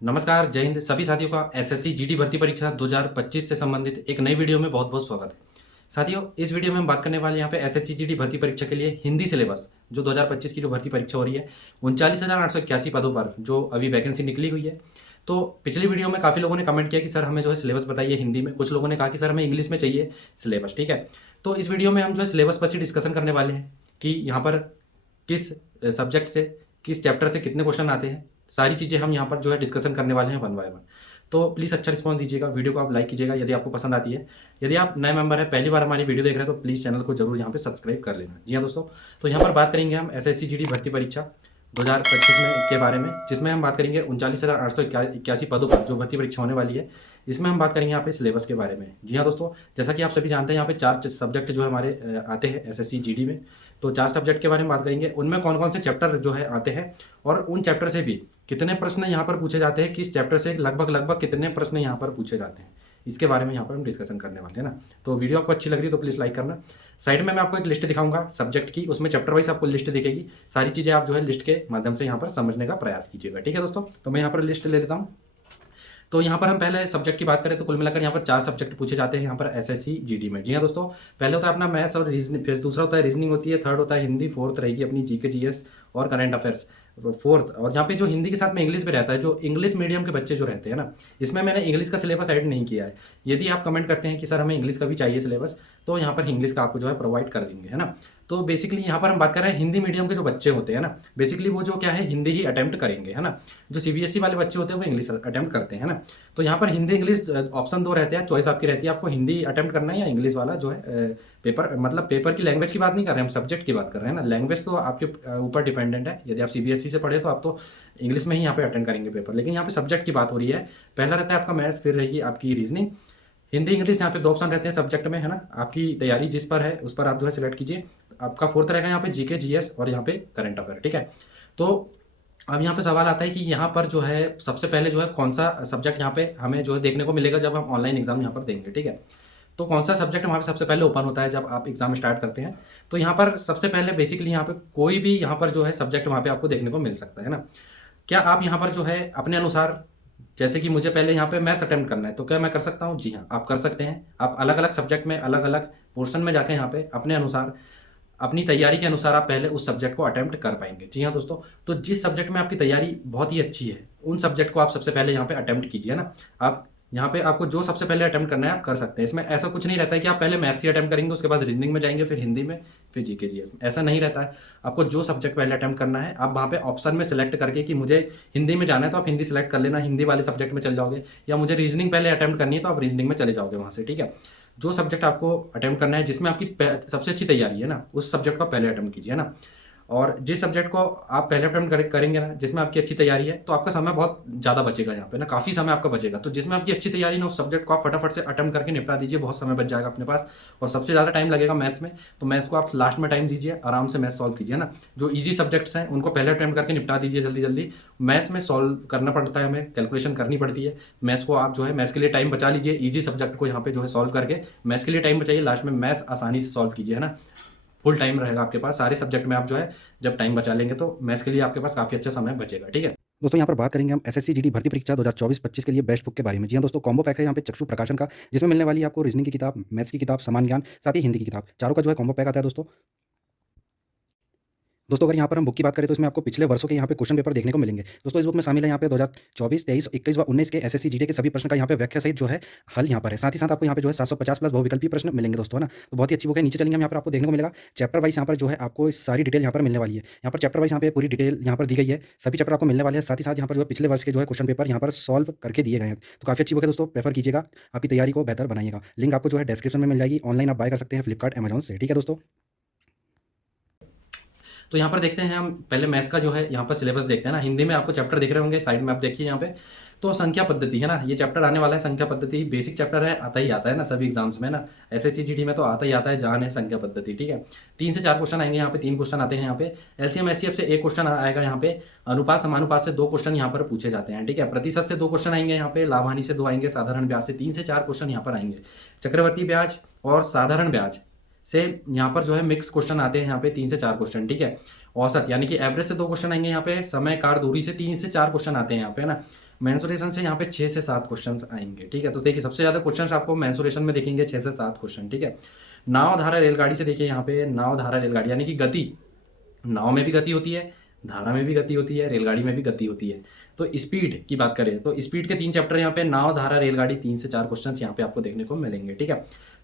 नमस्कार, जय हिंद। सभी साथियों का एसएससी जीडी भर्ती परीक्षा 2025 से संबंधित एक नई वीडियो में बहुत बहुत स्वागत है। साथियों, इस वीडियो में हम बात करने वाले यहाँ पे एसएससी जीडी भर्ती परीक्षा के लिए हिंदी सिलेबस जो 2025 की जो भर्ती परीक्षा हो रही है 39,881 पदों पर जो अभी वैकेंसी निकली हुई है। तो पिछली वीडियो में काफ़ी लोगों ने कमेंट किया कि सर हमें जो है सिलेबस बताइए हिंदी में, कुछ लोगों ने कहा कि सर हमें इंग्लिश में चाहिए सिलेबस। ठीक है, तो इस वीडियो में हम जो है सिलेबस पर ही डिस्कशन करने वाले हैं कि यहाँ पर किस सब्जेक्ट से, किस चैप्टर से कितने क्वेश्चन आते हैं। सारी चीज़ें हम यहाँ पर जो है डिस्कशन करने वाले हैं वन बाय वन। तो प्लीज़ अच्छा रिस्पॉन्स दीजिएगा, वीडियो को आप लाइक कीजिएगा यदि आपको पसंद आती है। यदि आप नए मेंबर हैं, पहली बार हमारी वीडियो देख रहे हैं, तो प्लीज़ चैनल को जरूर यहाँ पे सब्सक्राइब कर लेना। जी हाँ दोस्तों, तो यहाँ पर बात करेंगे हम एसएससी जीडी भर्ती परीक्षा 2025 में के बारे में, जिसमें हम बात करेंगे 39,881 पदों पर जो भर्ती परीक्षा होने वाली है। इसमें हम बात करेंगे यहाँ पे सिलेबस के बारे में। जी हाँ दोस्तों, जैसा कि आप सभी जानते हैं यहाँ पे 4 सब्जेक्ट जो है हमारे आते हैं एसएससी जीडी में। तो 4 सब्जेक्ट के बारे में बात करेंगे, उनमें कौन कौन से चैप्टर जो है आते हैं और उन चैप्टर से भी कितने प्रश्न यहाँ पर पूछे जाते हैं, किस चैप्टर से लगभग कितने प्रश्न यहाँ पर पूछे जाते हैं, इसके बारे में यहाँ पर हम डिस्कशन करने वाले हैं ना। तो वीडियो आपको अच्छी लग रही है तो प्लीज़ लाइक करना। साइड में मैं आपको एक लिस्ट दिखाऊंगा सब्जेक्ट की, उसमें चैप्टर वाइज आपको लिस्ट दिखेगी। सारी चीज़ें आप जो है लिस्ट के माध्यम से यहाँ पर समझने का प्रयास कीजिएगा। ठीक है दोस्तों, तो मैं यहाँ पर लिस्ट ले लेता हूँ। तो यहाँ पर हम पहले सब्जेक्ट की बात करें तो कुल मिलाकर यहाँ पर 4 सब्जेक्ट पूछे जाते हैं यहाँ पर एसएससी जीडी में। जी हाँ दोस्तों, पहले होता है अपना मैथ्स और रीजनिंग, फिर दूसरा होता है रीजनिंग होती है, थर्ड होता है हिंदी, फोर्थ रहेगी अपनी जीके जीएस और करंट अफेयर्स फोर्थ। और यहाँ पे जो हिंदी के साथ में इंग्लिश भी रहता है, जो इंग्लिश मीडियम के बच्चे जो रहते हैं ना, इसमें मैंने इंग्लिश का सिलेबस ऐड नहीं किया है। यदि आप कमेंट करते हैं कि सर हमें इंग्लिश का भी चाहिए सिलेबस, तो यहाँ पर इंग्लिश का आपको जो है प्रोवाइड कर देंगे, है ना। तो बेसिकली यहाँ पर हम बात कर रहे हैं हिंदी मीडियम के जो बच्चे होते हैं ना, बेसिकली वो जो क्या है हिंदी ही अटेम्प्ट करेंगे, है ना। जो सीबीएसई वाले बच्चे होते हैं वो इंग्लिश अटेम्प्ट करते हैं ना। तो यहाँ पर हिंदी इंग्लिश ऑप्शन 2 रहते हैं, चॉइस आपकी रहती है, आपको हिंदी अटेम्प्ट करना है या इंग्लिश वाला जो है पेपर। मतलब पेपर की लैंग्वेज की बात नहीं कर रहे हैं हम, सब्जेक्ट की बात कर रहे हैं ना। लैंग्वेज तो आपके ऊपर डिपेंडेंट है, यदि आप सीबीएसई से पढ़े तो आप तो इंग्लिश में ही यहाँ पे अटेंड करेंगे पेपर, लेकिन यहाँ पे सब्जेक्ट की बात हो रही है। पहला रहता है आपका मैथ्स, फिर रहेगी आपकी रीजनिंग, हिंदी इंग्लिश। यहाँ पे 2 ऑप्शन रहते हैं सब्जेक्ट में, है ना। आपकी तैयारी जिस पर है उस पर आप जो है सिलेक्ट कीजिए। आपका फोर्थ रहेगा यहाँ पे जीके जीएस और यहाँ पे करंट अफेयर। ठीक है, तो अब यहाँ पे सवाल आता है कि यहाँ पर जो है सबसे पहले जो है कौन सा सब्जेक्ट यहाँ पे हमें जो है देखने को मिलेगा जब हम ऑनलाइन एग्जाम यहाँ पर देंगे। ठीक है, तो कौन सा सब्जेक्ट वहाँ पे सबसे पहले ओपन होता है जब आप एग्जाम स्टार्ट करते हैं। तो यहाँ पर सबसे पहले बेसिकली यहाँ पे कोई भी यहाँ पर जो है सब्जेक्ट वहाँ पे आपको देखने को मिल सकता है ना। क्या आप यहाँ पर जो है अपने अनुसार, जैसे कि मुझे पहले यहाँ पे मैथ्स अटेम्प्ट करना है, तो क्या मैं कर सकता हूँ? जी हाँ, आप कर सकते हैं। आप अलग अलग सब्जेक्ट में अलग अलग पोर्शन में जाके यहाँ पे अपने अनुसार, अपनी तैयारी के अनुसार आप पहले उस सब्जेक्ट को अटेम्प्ट कर पाएंगे। जी हाँ दोस्तों, तो जिस सब्जेक्ट में आपकी तैयारी बहुत ही अच्छी है उन सब्जेक्ट को आप सबसे पहले यहाँ पे अटेम्प्ट कीजिए ना। आप यहाँ पे आपको जो सबसे पहले अटेम्प्ट करना है आप कर सकते हैं। इसमें ऐसा कुछ नहीं रहता है कि आप पहले मैथ्स ही अटेम्प्ट करेंगे, उसके बाद रीजनिंग में जाएंगे, फिर हिंदी में, फिर जीके जीएस में। ऐसा नहीं रहता है। आपको जो सब्जेक्ट पहले अटेम्प्ट करना है आप वहाँ पे ऑप्शन में सेलेक्ट करके कि मुझे हिंदी में जाना है तो आप हिंदी सेलेक्ट कर लेना, हिंदी वाले सब्जेक्ट में चल जाओगे, या मुझे रीजनिंग पहले अटेम्प्ट करनी है तो आप रीजनिंग में चले जाओगे वहाँ से। ठीक है, जो सब्जेक्ट आपको अटेम्प्ट करना है जिसमें आपकी सबसे अच्छी तैयारी है ना, उस सब्जेक्ट को पहले अटेम्प्ट कीजिए ना। और जिस सब्जेक्ट को आप पहले अटेम्प्ट करेंगे ना, जिसमें आपकी अच्छी तैयारी है, तो आपका समय बहुत ज़्यादा बचेगा यहाँ पे ना, काफ़ी समय आपका बचेगा। तो जिसमें आपकी अच्छी तैयारी ना, उस सब्जेक्ट को आप फटाफट से अटेम्प्ट करके निपटा दीजिए, बहुत समय बच जाएगा अपने पास। और सबसे ज़्यादा टाइम लगेगा मैथ्स में, तो मैथ्स को आप लास्ट में टाइम दीजिए, आराम से मैथ्स सॉल्व कीजिए ना। जो ईजी सब्जेक्ट्स हैं उनको पहले अटेम्प्ट करके निपटा दीजिए जल्दी जल्दी। मैथ्स में सॉल्व करना पड़ता है, हमें कैलकुलेशन करनी पड़ती है। मैथ्स को आप जो है मैथ्स के लिए टाइम बचा लीजिए, ईजी सब्जेक्ट को यहाँ पे जो है सॉल्व करके मैथ्स के लिए टाइम बचाइए, लास्ट में मैथ्स आसानी से सॉल्व कीजिए, है ना। फुल टाइम रहेगा आपके पास सारे सब्जेक्ट में। आप जो है जब टाइम बचा लेंगे तो मैथ्स के लिए आपके पास काफ़ी अच्छा समय बचेगा। ठीक है दोस्तों, यहाँ पर बात करेंगे हम एसएससी जीडी भर्ती परीक्षा 2024-25 के लिए बेस्ट बुक के बारे में। जी हाँ दोस्तों, कॉम्बो पैक है यहाँ पे चक्षु प्रकाशन का, जिसमें मिलने वाली है आपको रीजनिंग की किताब, मैथ्स की किताब, समान ज्ञान, साथ ही हिंदी की किताब, चारों का जो है कॉम्बो पैक आता है दोस्तों। अगर यहाँ पर हम बुक की बात करें तो इसमें आपको पिछले वर्षों के यहाँ पे क्वेश्चन पेपर देखने को मिलेंगे। दोस्तों, इस बुक में शामिल है यहाँ पे 2024, 23, 21 व 19 के एसएससी जीडी के सभी प्रश्न का यहाँ पे व्याख्या सहित जो है हल यहाँ पर है। साथ ही साथ आपको यहाँ पे जो है 750 प्लस बहुविकल्पी प्रश्न मिलेंगे दोस्तों, है ना। तो बहुत ही अच्छी बुक है। नीचे चलेंगे हम, यहाँ पर आपको देखने को मिलेगा चैप्टर वाइज यहाँ पर जो है आपको सारी डिटेल यहाँ पर मिलने वाली है। यहाँ पर चैप्टर वाइज यहाँ पे पूरी डिटेल यहाँ पर दी गई है, सभी चैप्टर आपको मिलने वाले हैं। साथ ही साथ यहाँ पर जो है पिछले वर्ष के जो है क्वेश्चन पेपर यहाँ पर सॉल्व करके दिए गए हैं। तो काफ़ी अच्छी बुक है दोस्तों, प्रेफर कीजिएगा, आपकी तैयारी को बेहतर बनाइएगा। लिंक आपको जो है डिस्क्रिप्शन में मिल जाएगी, ऑनलाइन आप बाय कर सकते हैं फ्लिपकार्ट, अमेजॉन से। ठीक है दोस्तों, तो यहाँ पर देखते हैं हम पहले मैथ्स का जो है यहाँ पर सिलेबस देखते हैं ना। हिंदी में आपको चैप्टर दिख रहे होंगे साइड में, आप देखिए यहाँ पे। तो संख्या पद्धति है ना, ये चैप्टर आने वाला है। संख्या पद्धति बेसिक चैप्टर है, आता ही आता है ना सभी एग्जाम्स में ना, एसएससी जीडी में तो आता ही आता है, जान है संख्या पद्धति। ठीक है, 3 से 4 क्वेश्चन आएंगे यहाँ पे, 3 क्वेश्चन आते हैं यहाँ पे। एलसीएम एचसीएफ से 1 क्वेश्चन आएगा यहाँ पे। अनुपात समानुपात से 2 क्वेश्चन यहाँ पर पूछे जाते हैं। ठीक है, प्रतिशत से 2 क्वेश्चन आएंगे यहाँ पे, लाभ हानि से 2 आएंगे, साधारण ब्याज से 3 से 4 क्वेश्चन यहाँ पर आएंगे। चक्रवर्ती ब्याज और साधारण ब्याज से यहाँ पर जो है मिक्स क्वेश्चन आते हैं यहाँ पे, 3 से 4 क्वेश्चन। ठीक है, औसत यानी कि एवरेज से 2 क्वेश्चन आएंगे यहाँ पे। समय कार दूरी से 3 से 4 क्वेश्चन आते हैं यहाँ पे, है ना। मेंसुरेशन से यहाँ पे 6 से 7 क्वेश्चंस आएंगे, ठीक है। तो देखिए सबसे ज़्यादा क्वेश्चंस आपको मेंसुरेशन में देखेंगे, 6 से 7 क्वेश्चन, ठीक है। नाव धारा रेलगाड़ी से देखिए यहाँ पे नाव धारा रेलगाड़ी यानी कि गति, नाव में भी गति होती है, धारा में भी गति होती है, रेलगाड़ी में भी गति होती है। तो स्पीड की बात करें तो स्पीड के 3 चैप्टर यहाँ पे, नाव धारा रेलगाड़ी, 3 से 4 क्वेश्चन यहाँ पे आपको देखने को मिलेंगे, ठीक है।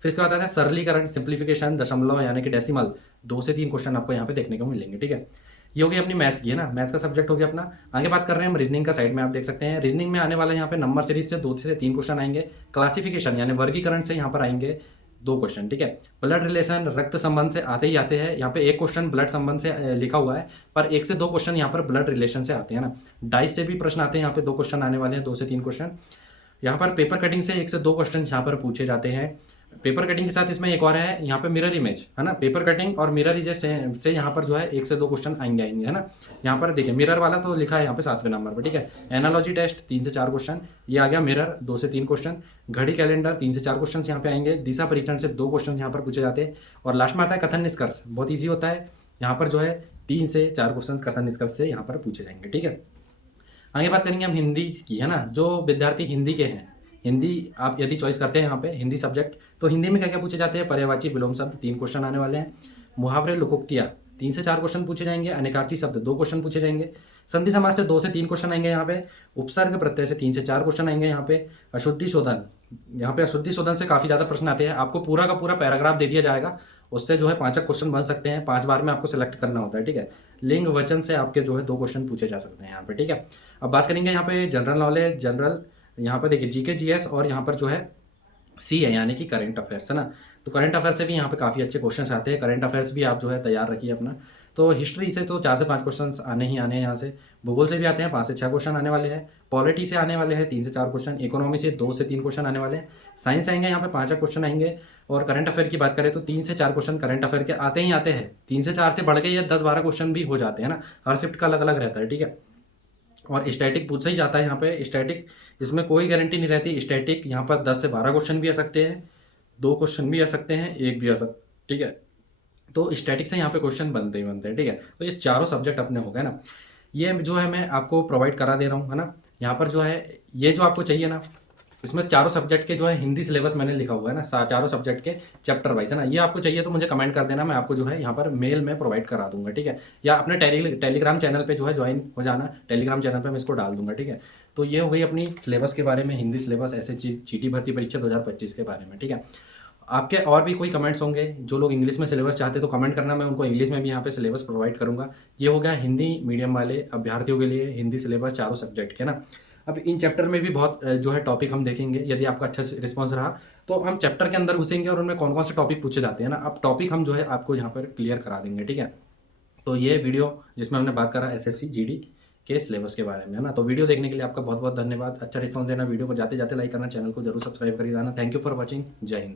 फिर इसके बाद आता है सरलीकरण, सिंप्लीफिकेशन, दशमलव यानी कि डेसिमल, 2 से 3 क्वेश्चन आपको यहाँ पे देखने को मिलेंगे, ठीक है। ये हो गई अपनी मैथ्स की, है ना, मैथ्स का सब्जेक्ट हो गया अपना। आगे बात कर रहे हैं हम रीजनिंग का, साइड में आप देख सकते हैं रीजनिंग में आने वाला यहाँ पे नंबर सीरीज से 2 से 3 क्वेश्चन आएंगे, क्लासिफिकेशन यानी वर्गीकरण से यहाँ पर आएंगे 2 क्वेश्चन, ठीक है। ब्लड रिलेशन, रक्त संबंध से आते ही आते हैं, यहाँ पे 1 क्वेश्चन ब्लड संबंध से लिखा हुआ है, पर 1 से 2 क्वेश्चन यहाँ पर ब्लड रिलेशन से आते हैं ना। डाइस से भी प्रश्न आते हैं, यहाँ पे 2 क्वेश्चन आने वाले हैं, 2 से 3 क्वेश्चन। यहाँ पर पेपर कटिंग से 1 से 2 क्वेश्चन यहाँ पर पूछे जाते हैं। पेपर कटिंग के साथ इसमें एक और है यहाँ पे मिरर इमेज, है ना, पेपर कटिंग और मिरर इमेज से यहाँ पर जो है 1 से 2 क्वेश्चन आएंगे, है ना। यहाँ पर देखिए मिरर वाला तो लिखा है यहाँ पे 7वें नंबर पर, ठीक है। एनालॉजी टेस्ट 3 से 4 क्वेश्चन, ये आ गया मिरर, 2 से 3 क्वेश्चन। घड़ी कैलेंडर 3 से 4 क्वेश्चन यहाँ पे आएंगे। दिशा परीक्षण से 2 क्वेश्चन यहाँ पर पूछे जाते हैं। और लास्ट में आता है कथन निष्कर्ष, बहुत ईजी होता है, यहाँ पर जो है 3 से 4 क्वेश्चन कथन निष्कर्ष से यहाँ पर पूछे जाएंगे, ठीक है। आगे बात करेंगे हम हिंदी की, है ना। जो विद्यार्थी हिंदी के हैं, हिंदी आप यदि चॉइस करते हैं यहाँ पे हिंदी सब्जेक्ट, तो हिंदी में क्या क्या पूछे जाते हैं, पर्यायवाची विलोम शब्द 3 क्वेश्चन आने वाले हैं। मुहावरे लोकोक्तियाँ 3 से 4 क्वेश्चन पूछे जाएंगे। अनेकार्थी शब्द 2 क्वेश्चन पूछे जाएंगे। संधि समाज से 2 से 3 क्वेश्चन आएंगे यहाँ पे। उपसर्ग प्रत्यय से 3 से 4 क्वेश्चन आएंगे यहाँ पे। अशुद्धि शोधन, यहाँ पे अशुद्धि शोधन से काफ़ी ज़्यादा प्रश्न आते हैं, आपको पूरा का पूरा पैराग्राफ दे दिया जाएगा, उससे जो है 5 क्वेश्चन बन सकते हैं, 5 बार में आपको सिलेक्ट करना होता है, ठीक है। लिंग वचन से आपके जो है 2 क्वेश्चन पूछे जा सकते हैं यहाँ पे, ठीक है। अब बात करेंगे यहाँ पे जनरल नॉलेज, जनरल यहाँ पर देखिए जीके जीएस, और यहाँ पर जो है सी है यानी कि करंट अफेयर्स, है ना। तो करंट अफेयर्स से भी यहाँ पे काफ़ी अच्छे क्वेश्चंस आते हैं, करंट अफेयर्स भी आप जो है तैयार रखिए अपना। तो हिस्ट्री से तो 4 से 5 क्वेश्चन आने ही आने हैं यहाँ से। भूगोल से भी आते हैं, 5 से 6 क्वेश्चन आने वाले हैं। पॉलिटी से आने वाले हैं 3 से 4 क्वेश्चन। इकोनॉमी से 2 से 3 क्वेश्चन आने वाले हैं। साइंस आएंगे यहाँ पे 5 क्वेश्चन आएंगे। और करंट अफेयर की बात करें तो 3 से 4 क्वेश्चन करंट अफेयर के आते ही आते हैं। 3 से 4 से बढ़ के ये 10-12 क्वेश्चन भी हो जाते हैं ना, हर शिफ्ट का अलग अलग रहता है, ठीक है। और स्टैटिक पूछा ही जाता है यहाँ पे, स्टैटिक इसमें कोई गारंटी नहीं रहती। स्टैटिक यहाँ पर 10 से 12 क्वेश्चन भी आ सकते हैं, 2 क्वेश्चन भी आ सकते हैं, 1 भी आ सकता, ठीक है। तो स्टैटिक से यहाँ पे क्वेश्चन बनते ही बनते हैं, ठीक है। तो ये चारों सब्जेक्ट अपने हो गए ना, ये जो है मैं आपको प्रोवाइड करा दे रहा हूँ, है ना। यहाँ पर जो है ये जो आपको चाहिए ना, इसमें चारों सब्जेक्ट के जो है हिंदी सिलेबस मैंने लिखा हुआ है ना, चारों सब्जेक्ट के चैप्टर वाइज, है ना। ये आपको चाहिए तो मुझे कमेंट कर देना, मैं आपको जो है यहाँ पर मेल में प्रोवाइड करा दूंगा, ठीक है। या अपने टेलीग्राम चैनल पे जो है ज्वाइन हो जाना, टेलीग्राम चैनल पे मैं इसको डाल दूंगा, ठीक है। तो ये हो गई अपनी सिलेबस के बारे में, हिंदी सिलेबस एसएससी जीडी भर्ती परीक्षा 2025 के बारे में, ठीक है। आपके और भी कोई कमेंट्स होंगे, जो लोग इंग्लिश में सिलेबस चाहते हैं तो कमेंट करना, मैं उनको इंग्लिश में भी यहाँ पे सिलेबस प्रोवाइड करूँगा। ये हो गया हिंदी मीडियम वाले अभ्यर्थियों के लिए हिंदी सिलेबस चारों सब्जेक्ट के ना। अब इन चैप्टर में भी बहुत जो है टॉपिक हम देखेंगे, यदि आपका अच्छा रिस्पॉन्स रहा तो हम चैप्टर के अंदर घुसेंगे और उनमें कौन कौन से टॉपिक पूछे जाते हैं ना, अब टॉपिक हम जो है आपको यहाँ पर क्लियर करा देंगे, ठीक है। तो ये वीडियो जिसमें हमने बात करा एसएससी जीडी के सिलेबस के बारे में, है ना। तो वीडियो देखने के लिए आपका बहुत बहुत धन्यवाद। अच्छा रिस्पॉन्स देना, वीडियो को जाते जाते लाइक करना, चैनल को जरूर सब्सक्राइब करिए जाना। Thank you for watching. जय हिंद।